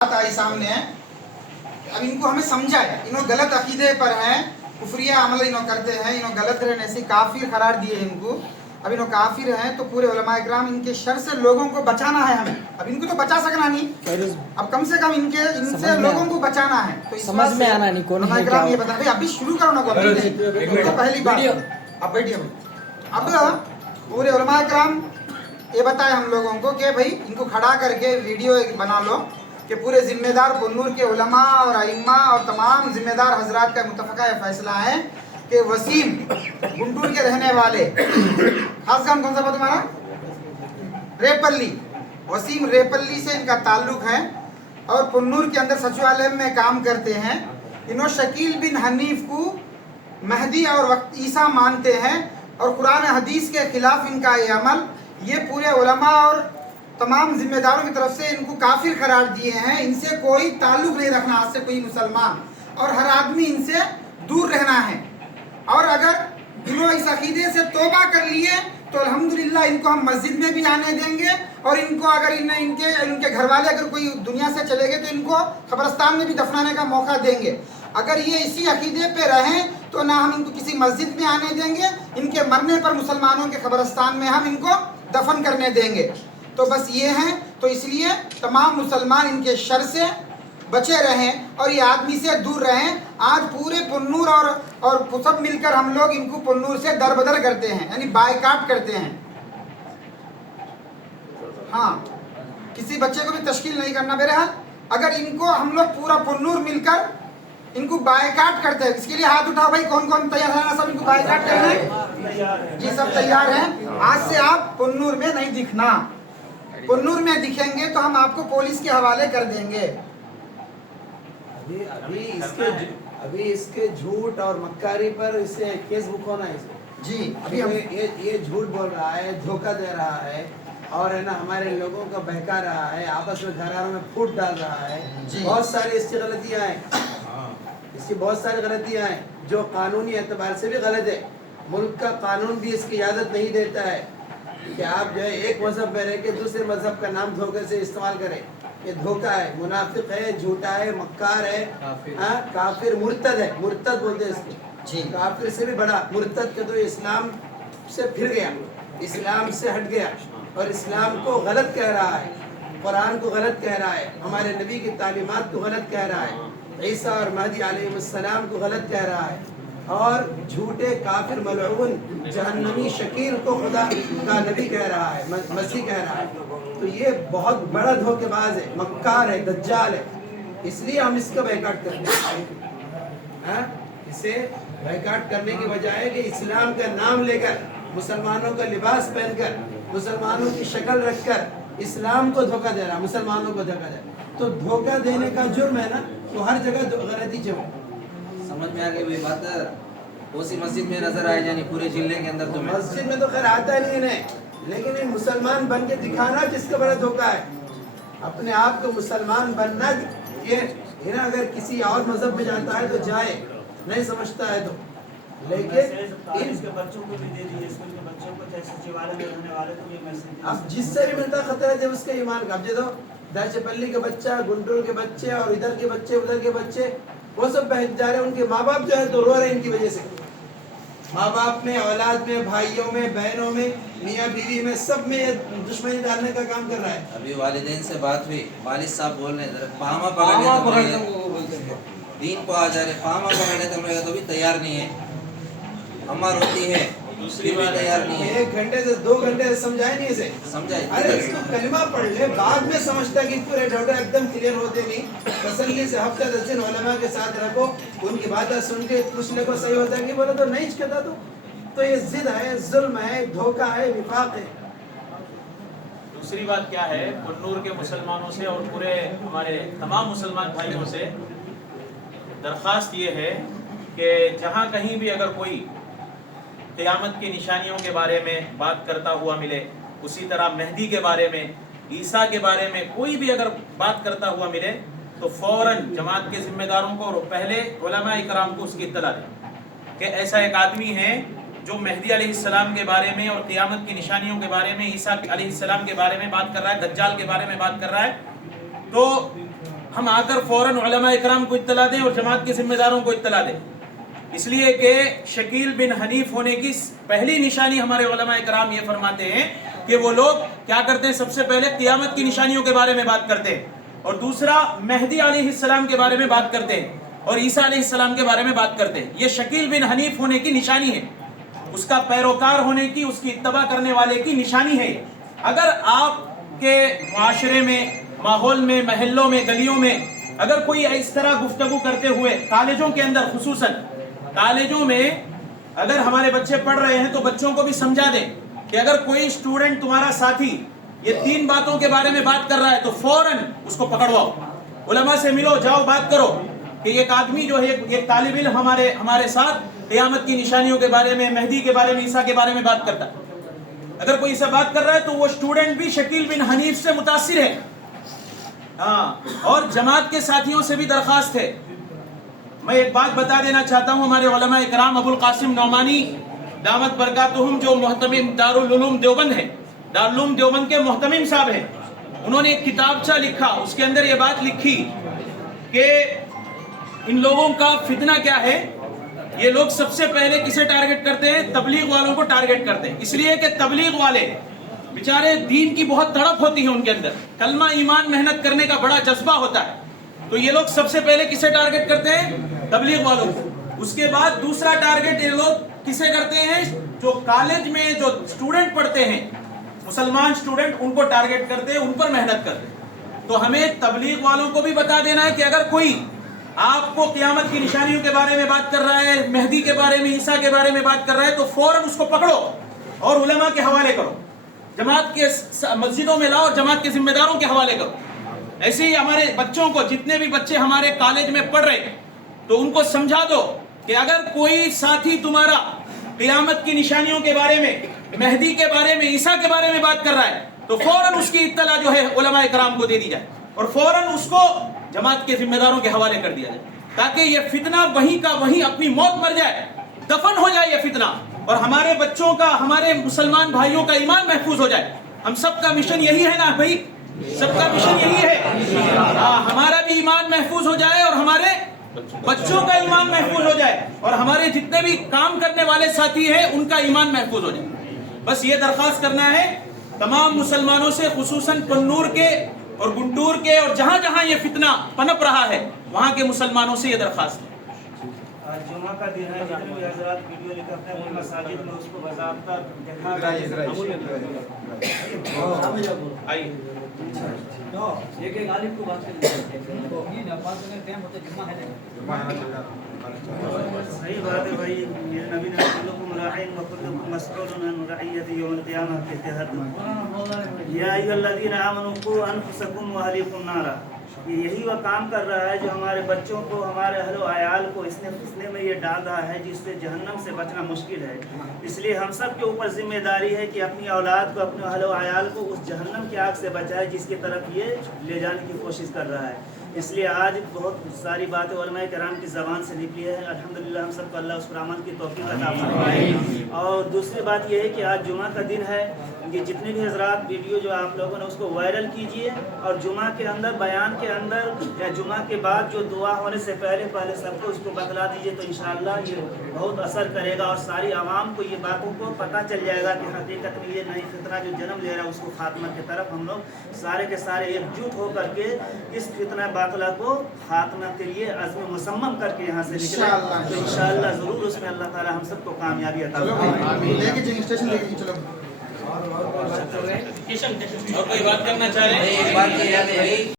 बात आई सामने है। अब इनको हमें समझाए, इन्हों गलत अकीदे पर हैं, कुफरिया अमल इन्हों करते हैं, इन्हों गलत रहने से काफिर करार दिए इनको। अब इन्हों काफिर हैं तो पूरे उलमा इकराम इनके शर से लोगों को बचाना है हमें। अब इनको तो बचा सकना नहीं, अब कम से कम इनसे लोगों को बचाना है। तो इस समझ में आना नहीं कौन है क्या। ये बता भाई, अभी शुरू करो ना, तो पहली बात अब बैठिए। अब पूरे उलमा इकराम ये बताए हम लोगों को कि भाई इनको खड़ा करके वीडियो बना लो कि पूरे जिम्मेदार पुन्नूर के उलमा और अइम्मा और तमाम जिम्मेदार हजरात का मुतफ़क़ा फैसला है कि वसीम गुंटूर के रहने वाले, खास काम कौन सा था तुम्हारा? रेपल्ली। वसीम रेपल्ली से इनका ताल्लुक है और पुन्नूर के अंदर सचिवालय में काम करते हैं। इन्होंने शकील बिन हनीफ को महदी और ईसा मानते हैं और कुरान हदीस के खिलाफ इनका ये अमल, ये पूरे उलमा और तमाम जिम्मेदारों की तरफ से इनको काफिर करार दिए हैं। इनसे कोई ताल्लुक नहीं रखना आज से कोई मुसलमान, और हर आदमी इनसे दूर रहना है। और अगर इन्होंने इस अकीदे से तौबा कर लिए तो अल्हम्दुलिल्लाह इनको हम मस्जिद में भी आने देंगे, और इनको अगर इनके घर वाले अगर कोई दुनिया से चले गए तो इनको कब्रिस्तान में भी दफनाने का मौका देंगे। अगर ये इसी अकीदे पे रहें तो ना हम इनको किसी मस्जिद में आने देंगे, इनके मरने पर मुसलमानों के कब्रिस्तान में हम इनको दफन करने देंगे। तो बस ये हैं, तो इसलिए तमाम मुसलमान इनके शर से बचे रहें और ये आदमी से दूर रहें। आज पूरे पुन्नूर और सब मिलकर हम लोग इनको पुन्नूर से दरबदर करते हैं, यानी बायकाट करते हैं। हाँ, किसी बच्चे को भी तश्कील नहीं करना। बहरहाल अगर इनको हम लोग पूरा पुन्नूर मिलकर इनको बायकाट करते हैं, इसके लिए हाथ उठाओ भाई, कौन कौन तैयार है? सब इनको बायकाट करना जी, सब तैयार हैं। आज से आप पुन्नूर में नहीं दिखना, पुन्नूर में दिखेंगे तो हम आपको पुलिस के हवाले कर देंगे। अभी इसके झूठ और मक्कारी पर इसे केस बुक होना है जी। अभी हम ये झूठ बोल रहा है, धोखा दे रहा है, और है ना हमारे लोगों को बहका रहा है, आपस में घरानों में फूट डाल रहा है जी। बहुत सारी इसकी गलतियां हैं, इसकी बहुत सारी गलतियां हैं जो कानूनी एतबार से भी गलत है। मुल्क का कानून भी इसकी इजाजत नहीं देता है कि आप जो है एक मजहब में रह के दूसरे मजहब का नाम धोखे से इस्तेमाल करें। ये धोखा है, मुनाफिक है, झूठा है, मक्कार है, काफिर मुर्तद है। मुर्तद बोलते हैं इसको जी, काफिर से भी बड़ा मुर्तद के तो इस्लाम से फिर गया, इस्लाम से हट गया और इस्लाम को गलत कह रहा है, कुरान को गलत कह रहा है, हमारे नबी की तालीमात को गलत कह रहा है, ईसा और महदी अलैहिस्सलाम को गलत कह रहा है, और झूठे काफिर मलऊन जहन्नमी शकील को खुदा का नबी कह रहा है, मसीह कह रहा है। तो ये बहुत बड़ा धोखेबाज है, मक्कार है, दज्जाल है। इसलिए हम इसका बैकाट करते हैं। इसे बैकाट करने की बजाय कि इस्लाम का नाम लेकर, मुसलमानों का लिबास पहनकर, मुसलमानों की शक्ल रखकर इस्लाम को धोखा दे रहा, मुसलमानों को धोखा दे रहा। तो धोखा देने का जुर्म है ना, तो हर जगह गलती जो समझ में आ गई भाई बात। उसी मस्जिद में नजर आए यानी पूरे जिले के अंदर तो मस्जिद में तो खैर आता नहीं इन्हें, लेकिन ये मुसलमान बन के दिखाना किसका बड़ा धोखा है। अपने आप को मुसलमान बनना, ये ना अगर किसी और मजहब में जाता है तो जाए, नहीं समझता है तो, लेकिन इसके बच्चों को भी दे दीजिए, स्कूल के बच्चों को, चाहे सचिवालय में रहने वाले को भी मैसेज। अब जिससे भी मिलता खतरा है उसके ईमान का। अब जो दाचेपल्ली के बच्चा, गुंटूर के बच्चे और इधर के बच्चे, उधर के बच्चे, वो सब बहक जा रहे हैं। उनके माँ बाप जो है तो रो रहे हैं इनकी वजह से। माँ बाप में, औलाद में, भाइयों में, बहनों में, मियाँ बीवी में, सब में दुश्मनी डालने का काम कर रहा है। अभी वालिदैन से बात हुई, वालिद साहब बोल रहे हैं पामा पकड़ने दीन को आ जा रहे, पामा पकड़ने तो भी तैयार नहीं है। अम्मा रोती है, दूसरी भी तैयार नहीं है। 1 घंटे से 2 घंटे से समझाए नहीं इसे, समझाए। अरे इसको कलिमा पढ़ ले, बाद में समझता कि पूरे डाउट एकदम क्लियर होते नहीं। तसल्ली से हफ्ता 10 दिन उलमा के साथ रखो, उनकी बातें सुन के पूछने को सही होता है कि बोले तो नहीं कहता। तो ये जिद है, जुल्म है, धोखा है, विफाक है। दूसरी बात क्या है, पुन्नूर के मुसलमानों से और पूरे हमारे तमाम मुसलमान भाइयों से दरख्वास्त ये है कि जहाँ कहीं भी अगर कोई क़यामत की निशानियों के बारे में बात करता हुआ मिले, उसी तरह मेहदी के बारे में, ईसा के बारे में कोई भी अगर बात करता हुआ मिले तो फौरन जमात के जिम्मेदारों को और पहले उलमा इकराम को उसकी इत्तला दें कि ऐसा एक आदमी है जो मेहदी अलैहिस्सलाम के बारे में और क़यामत की निशानियों के बारे में, ईसा अलैहिस्सलाम के बारे में बात कर रहा है, दज्जाल के बारे में बात कर रहा है, तो हम आकर फौरन उलमा इकराम को इत्तला दें और जमात के जिम्मेदारों को इत्तला दें, इसलिए कि शकील बिन हनीफ होने की पहली निशानी हमारे उलमा इकराम ये फरमाते हैं कि वो लोग क्या करते हैं, सबसे पहले क़ियामत की निशानियों के बारे में बात करते हैं, और दूसरा मेहदी अलैहिस्सलाम के बारे में बात करते हैं, और ईसा अलैहिस्सलाम के बारे में बात करते हैं। ये शकील बिन हनीफ होने की निशानी है, उसका पैरोकार होने की, उसकी इत्तबा करने वाले की निशानी है। अगर आपके माशरे में, माहौल में, महल्लों में, गलियों में अगर कोई इस तरह गुफ्तगू करते हुए, कॉलेजों के अंदर खुसूसन कॉलेजों में अगर हमारे बच्चे पढ़ रहे हैं तो बच्चों को भी समझा दें कि अगर कोई स्टूडेंट तुम्हारा साथी ये 3 बातों के बारे में बात कर रहा है तो फौरन उसको पकड़वाओ, उलमा से मिलो, जाओ बात करो कि एक आदमी जो है, एक तालिब इल्म हमारे साथ क़यामत की निशानियों के बारे में, मेहदी के बारे में, ईसा के बारे में बात करता है। अगर कोई इसे बात कर रहा है तो वो स्टूडेंट भी शकील बिन हनीफ से मुतासिर है। हाँ, और जमात के साथियों से भी दरखास्त है। मैं एक बात बता देना चाहता हूँ, हमारे उलमा इकराम अबुल कासिम नौमानी दामत बरकातुहुम जो मोहतमिम दारुल उलूम देवबंद है, दारुल उलूम देवबंद के मोहतमिम साहब हैं, उन्होंने एक किताबचा लिखा, उसके अंदर ये बात लिखी कि इन लोगों का फितना क्या है। ये लोग सबसे पहले किसे टारगेट करते हैं, तबलीग वालों को टारगेट करते हैं, इसलिए कि तबलीग वाले बेचारे दीन की बहुत तड़प होती है उनके अंदर, कलमा ईमान मेहनत करने का बड़ा जज्बा होता है, तो ये लोग सबसे पहले किसे टारगेट करते हैं, तबलीग वालों को। उसके बाद दूसरा टारगेट ये लोग किसे करते हैं, जो कॉलेज में जो स्टूडेंट पढ़ते हैं, मुसलमान स्टूडेंट, उनको टारगेट करते हैं, उन पर मेहनत करते हैं। तो हमें तबलीग वालों को भी बता देना है कि अगर कोई आपको क़यामत की निशानियों के बारे में बात कर रहा है, मेहदी के बारे में, ईसा के बारे में बात कर रहा है, तो फौरन उसको पकड़ो और उलमा के हवाले करो, जमात के मस्जिदों में लाओ, जमात के जिम्मेदारों के हवाले करो। ऐसे ही हमारे बच्चों को, जितने भी बच्चे हमारे कॉलेज में पढ़ रहे हैं, तो उनको समझा दो कि अगर कोई साथी तुम्हारा क़यामत की निशानियों के बारे में, मेहदी के बारे में, ईसा के बारे में बात कर रहा है, तो फौरन उसकी इत्तला जो है उलमा इकराम को दे दी जाए और फौरन उसको जमात के जिम्मेदारों के हवाले कर दिया जाए, ताकि ये फितना वहीं का वहीं अपनी मौत मर जाए, दफन हो जाए ये फितना, और हमारे बच्चों का, हमारे मुसलमान भाइयों का ईमान महफूज हो जाए। हम सबका मिशन यही है ना भाई, सबका मिशन यही है, हमारा भी ईमान महफूज हो जाए और हमारे बच्चों का ईमान महफूज हो जाए, और हमारे जितने भी काम करने वाले साथी हैं उनका ईमान महफूज हो जाए। बस ये दरख्वास्त करना है तमाम मुसलमानों से, खुसूसन कन्नूर के और गुंटूर के और जहाँ जहाँ ये फितना पनप रहा है वहाँ के मुसलमानों से ये दरख्वास्त है। आज जुमा का दिन है, जितने भी हज़रात वीडियो लेकर अपने अपने मसाजिद में उसको बाज़ाब्ता दिखा आइए एक आलिम को बात करेंगे, टाइम होता जुम्मा है, सही बात है भाई। ये नबी ने कुल्लुकुम राइन व कुल्लुकुम मसऊलुन अन रइयति यौम क़ियामह के तहत या अय्युहल्लज़ीना आमनू क़ू अनफुसकुम व अहलीकुम नारा, यही वह काम कर रहा है जो हमारे बच्चों को, हमारे अहलो आयाल को इसने फितने में ये डाल रहा है जिससे जहन्नम से बचना मुश्किल है। इसलिए हम सब के ऊपर जिम्मेदारी है कि अपनी औलाद को, अपने अहलो आयाल को उस जहन्नम की आग से बचाए जिसकी तरफ ये ले जाने की कोशिश कर रहा है। इसलिए आज बहुत सारी बातें उलमा किराम की ज़बान से निकली है, अल्हम्दुलिल्लाह हम सबको अल्लाह उस पर अमल की तौफीक अता फरमाए। और दूसरी बात यह है कि आज जुमा का दिन है, ये जितने भी हज़रात वीडियो जो आप लोगों ने उसको वायरल कीजिए, और जुमा के अंदर, बयान के अंदर या जुमा के बाद जो दुआ होने से पहले सबको इसको बतला दीजिए, तो इंशाअल्लाह ये बहुत असर करेगा और सारी आवाम को ये बातों को पता चल जाएगा कि हकीकत में ये नई फितना जो जन्म ले रहा है उसको खात्मा की तरफ हम लोग सारे के सारे एकजुट होकर के इस फितना बातला को खात्मा के लिए अज़्म मुसम्मम करके यहाँ से निकले, तो इंशाअल्लाह ज़रूर उसमें अल्लाह ताला हम सबको कामयाबी अता फरमाए। और कोई बात करना चाह रहे हैं? एक बात ये याद है